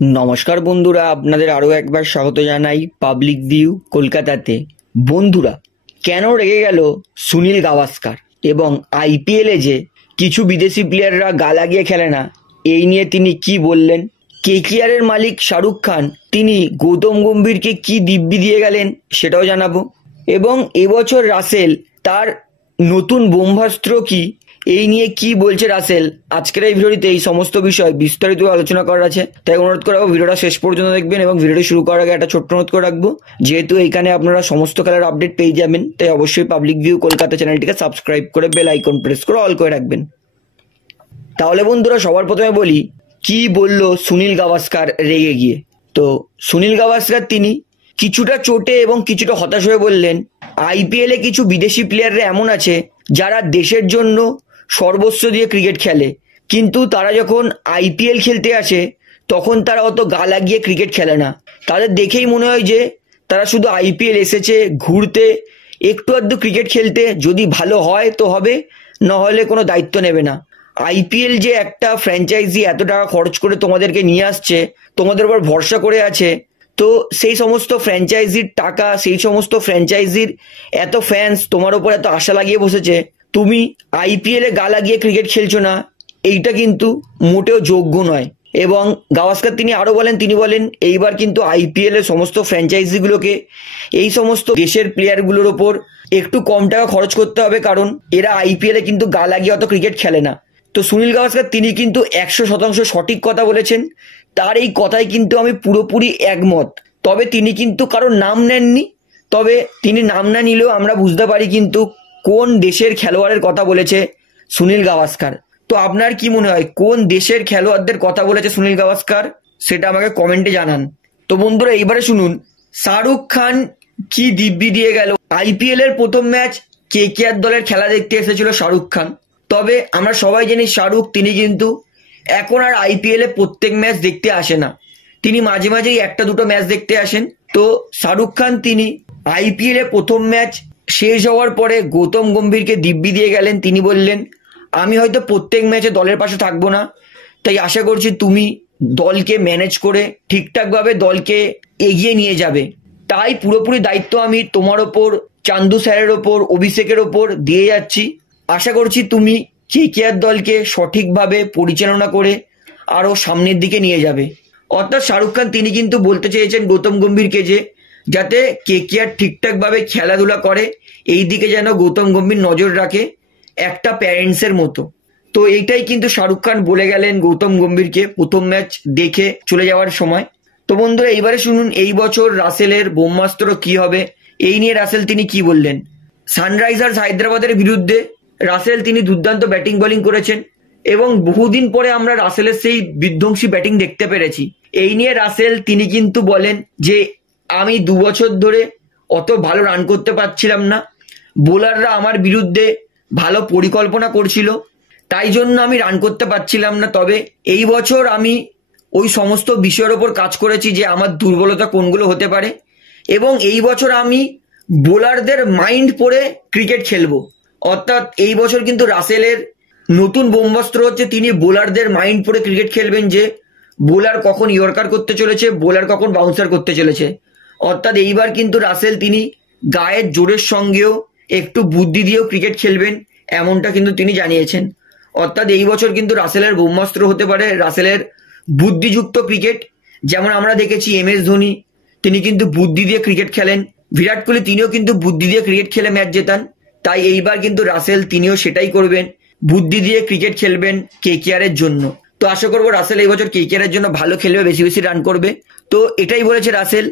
নমস্কার বন্ধুরা, আপনাদের আরও একবার স্বাগত জানাই পাবলিক ভিউ কলকাতাতে। বন্ধুরা, কেন রেগে গেল সুনীল গাভাস্কার এবং আইপিএলে যে কিছু বিদেশি প্লেয়াররা গা লাগিয়ে খেলে না, এই নিয়ে তিনি কি বললেন? কেকেআরের মালিক শাহরুখ খান তিনি গৌতম গম্ভীরকে কি দিব্যি দিয়ে গেলেন সেটাও জানাবো। এবং এবছর রাসেল তার নতুন ব্রহ্মাস্ত্র কি, এই নিয়ে কি বলছে রাসেল, আজকের এই ভিডিওতে এই সমস্ত বিষয় বিস্তারিত আলোচনা করার আছে। তাই অনুরোধ করবো ভিডিওটা শেষ পর্যন্ত দেখবেন এবং ভিডিওটি শুরু করার আগে একটা ছোট্ট অনুরোধ করে রাখবো, যেহেতু এইখানে আপনারা সমস্ত খেলার আপডেট পেয়ে যাবেন, তাই অবশ্যই পাবলিক ভিউ কলকাতা চ্যানেলটিকে সাবস্ক্রাইব করে বেল আইকন প্রেস করে অল করে রাখবেন। তাহলে বন্ধুরা, সবার প্রথমে বলি কি বলল সুনীল গাভাস্কার রেগে গিয়ে। তো সুনীল গাভাস্কার তিনি কিছুটা চোটে এবং কিছুটা হতাশ হয়ে বললেন, আইপিএলে কিছু বিদেশি প্লেয়াররা এমন আছে যারা দেশের জন্য সর্বস্ব দিয়ে ক্রিকেট খেলে, কিন্তু তারা যখন আইপিএল খেলতে আসে তখন তারা অত গা লাগিয়ে ক্রিকেট খেলে না। তাদের দেখেই মনে হয় যে তারা শুধু আইপিএল এসেছে ঘুরতে, একটু আধটু ক্রিকেট খেলতে, যদি ভালো হয় তো হবে, না হলে কোনো দায়িত্ব নেবে না। আইপিএল যে একটা ফ্র্যাঞ্চাইজি এত টাকা খরচ করে তোমাদেরকে নিয়ে আসছে, তোমাদের উপর ভরসা করে আছে, তো সেই সমস্ত ফ্র্যাঞ্চাইজির টাকা, সেই সমস্ত ফ্র্যাঞ্চাইজির এত ফ্যান্স তোমার উপর এত আশা লাগিয়ে বসেছে, তুমি আইপিএলে গা লাগিয়ে ক্রিকেট খেলছো না, এইটা কিন্তু মোটেও যোগ্য নয়। এবং গাভাস্কার তিনি আরো বলেন, তিনি বলেন এইবার কিন্তু আইপিএল এর সমস্ত ফ্র্যাঞ্চাইজিগুলোকে এই সমস্ত দেশের প্লেয়ারগুলোর ওপর একটু কম টাকা খরচ করতে হবে, কারণ এরা আইপিএলে কিন্তু গা লাগিয়ে অত ক্রিকেট খেলে না। তো সুনীল গাভাস্কার তিনি কিন্তু 100% সঠিক কথা বলেছেন, তার এই কথায় কিন্তু আমি পুরোপুরি একমত। তবে তিনি কিন্তু কারোর নাম নেননি, তবে তিনি নাম না নিলেও আমরা বুঝতে পারি কিন্তু কোন দেশের খেলোয়াড়ের কথা বলেছে সুনীল গাভাস্কার। তো আপনার কি মনে হয় কোন দেশের খেলোয়াড়দের কথা বলেছে সুনীল গাভাস্কার, সেটা আমাকে কমেন্টে জানান। তো বন্ধুরা, এইবারে শুনুন শাহরুখ খান কি দিব্যি দিয়ে গেল। আইপিএল এর প্রথম ম্যাচ কেকেআর দলের খেলা দেখতে এসেছিল শাহরুখ খান। তবে আমরা সবাই জানি শাহরুখ তিনি কিন্তু এখন আর আইপিএল এ প্রত্যেক ম্যাচ দেখতে আসে না, তিনি মাঝে মাঝেই একটা দুটো ম্যাচ দেখতে আসেন। তো শাহরুখ খান তিনি আইপিএল এ প্রথম ম্যাচ শেষ হওয়ার পরে গৌতম গম্ভীরকে দিব্যি দিয়ে গেলেন। তিনি বললেন, আমি হয়তো প্রত্যেক ম্যাচে দলের পাশে থাকবো না, তাই আশা করছি তুমি দলকে ম্যানেজ করে ঠিকঠাকভাবে দলকে এগিয়ে নিয়ে যাবে, তাই পুরোপুরি দায়িত্ব আমি তোমার ওপর, চান্দু স্যারের ওপর, অভিষেকের ওপর দিয়ে যাচ্ছি। আশা করছি তুমি কেকেআর দলকে সঠিকভাবে পরিচালনা করে আরো সামনের দিকে নিয়ে যাবে। অর্থাৎ শাহরুখ খান তিনি কিন্তু বলতে চেয়েছেন গৌতম গম্ভীরকে যে যাতে কেকেআর ঠিকঠাকভাবে খেলাধুলা করে, এই দিকে যেন গৌতম গম্ভীর নজর রাখে একটা প্যারেন্টসের মতো। তো এইটাই কিন্তু শাহরুখ খান বলে গেলেন গৌতম গম্ভীরকে প্রথম ম্যাচ দেখে চলে যাওয়ার সময়। তো বন্ধুরা, এইবারে শুনুন এই বছর রাসেলের ব্রহ্মাস্ত্র কি হবে, এই নিয়ে রাসেল তিনি কি বললেন। সানরাইজার্স হায়দ্রাবাদের বিরুদ্ধে রাসেল তিনি দুর্দান্ত ব্যাটিং বোলিং করেছেন এবং বহুদিন পরে আমরা রাসেলের সেই বিধ্বংসী ব্যাটিং দেখতে পেরেছি। এই নিয়ে রাসেল তিনি কিন্তু বলেন যে আমি 2 বছর ধরে অত ভালো রান করতে পারছিলাম না, বোলাররা আমার বিরুদ্ধে ভালো পরিকল্পনা করছিল, তাই জন্য আমি রান করতে পারছিলাম না। তবে এই বছর আমি ওই সমস্ত বিষয়ের ওপর কাজ করেছি যে আমার দুর্বলতা কোনগুলো হতে পারে, এবং এই বছর আমি বোলারদের মাইন্ড পড়ে ক্রিকেট খেলবো। অর্থাৎ এই বছর কিন্তু রাসেলের নতুন ব্রহ্মাস্ত্র হচ্ছে তিনি বোলারদের মাইন্ড পড়ে ক্রিকেট খেলবেন, যে বোলার কখন ইয়র্কার করতে চলেছে, বোলার কখন বাউন্সার করতে চলেছে। অর্থাৎ এইবার কিন্তু রাসেল তিনি গায়ের জোরের সঙ্গেও একটু বুদ্ধি দিয়েও ক্রিকেট খেলবেন, এমনটা কিন্তু তিনি জানিয়েছেন। অর্থাৎ এই বছর কিন্তু রাসেলের ব্রহ্মাস্ত্র হতে পারে রাসেলের বুদ্ধিযুক্ত ক্রিকেট। যেমন আমরা দেখেছি MS ধোনি তিনি কিন্তু বুদ্ধি দিয়ে ক্রিকেট খেলেন, বিরাট কোহলি তিনিও কিন্তু বুদ্ধি দিয়ে ক্রিকেট খেলে ম্যাচ জেতান। তাই এইবার কিন্তু রাসেল তিনিও সেটাই করবেন, বুদ্ধি দিয়ে ক্রিকেট খেলবেন কেকেআর এর জন্য। তো আশা করবো রাসেল এই বছর কেকেআর এর জন্য ভালো খেলবে, বেশি বেশি রান করবে। তো এটাই বলেছে রাসেল।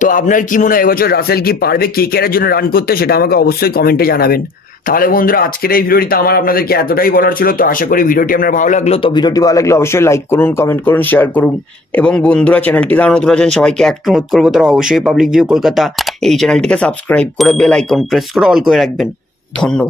তো আপনার কি মনে হয় এবছর রাসেল কি পারবে কেকেআর এর জন্য রান করতে, সেটা আমাকে অবশ্যই কমেন্টে জানাবেন। তাহলে বন্ধুরা, আজকের এই ভিডিওটিতে আমার আপনাদেরকে এতটাই বলার ছিল। তো আশা করি ভিডিওটি আপনার ভালো লাগলো। তো ভিডিওটি ভালো লাগলে অবশ্যই লাইক করুন, কমেন্ট করুন, শেয়ার করুন, এবং বন্ধুরা চ্যানেলটি যারা নতুন আছেন সবাইকে একটা অনুরোধ করবো, তারা অবশ্যই পাবলিক ভিউ কলকাতা এই চ্যানেলটিকে সাবস্ক্রাইব করে বেল আইকন প্রেস করে অল করে রাখবেন। ধন্যবাদ।